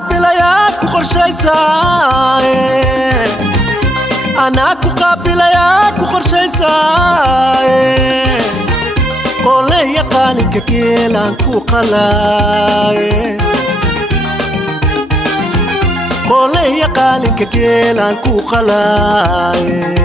قابل يا كخرشيساي أنا قابل يا كخرشيساي قولي يقالك كيلان كوقلاي قولي يقالك كيلان كوقلاي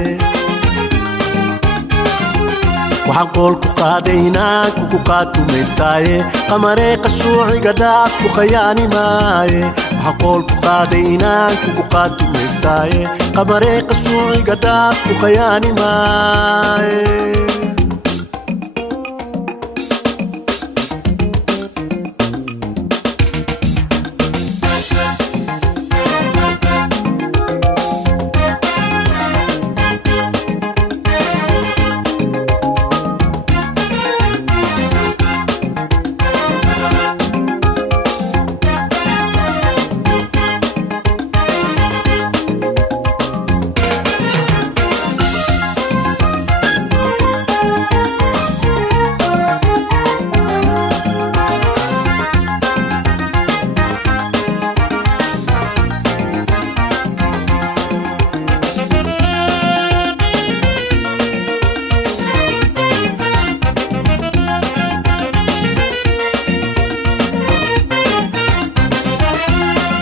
waxaan qoolku qaadaynaa kugu qaatumaystaaye qamaree qashuuci gadaaf ku khayaani maaye waxaan qoolku qaadaynaa kugu qaatumaystaaye qamaree qashuuci gadaaf ku khayaani maaye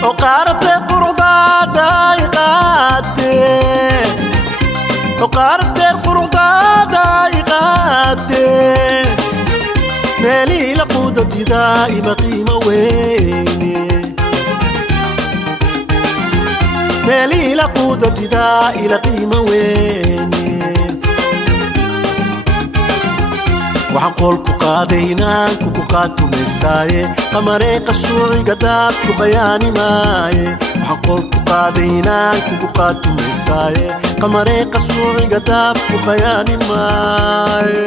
وقارت القرضة ضايقاتي وقارت القرضة ضايقاتي مالي لقودتي دائما قيمة ويني مالي لقودتي دائما قيمة ويني waxaan qoolku qaadaynaa kugu qaatumaystaaye qamaree qashuuci gadaaf ku khayaani maaye waxaan qoolku qaadaynaa kugu qaatumaystaaye qamaree qashuuci gadaaf ku khayaani maaye